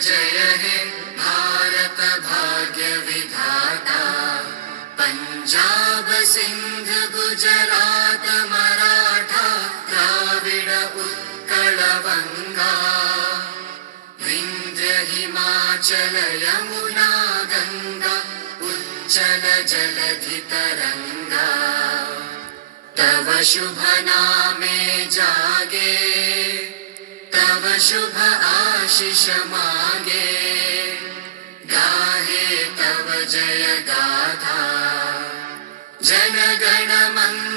जय हे भारत भाग्य विधाता। पंजाब सिंध गुजरात मराठा द्राविड उत्कल बंगा। विंध्य हिमाचल यमुना गंगा उच्चल जलधि तरंगा। तव शुभ नामे जागे तव शुभ आशीष मागे। गाहे तव जय गाथा जन गण मंगल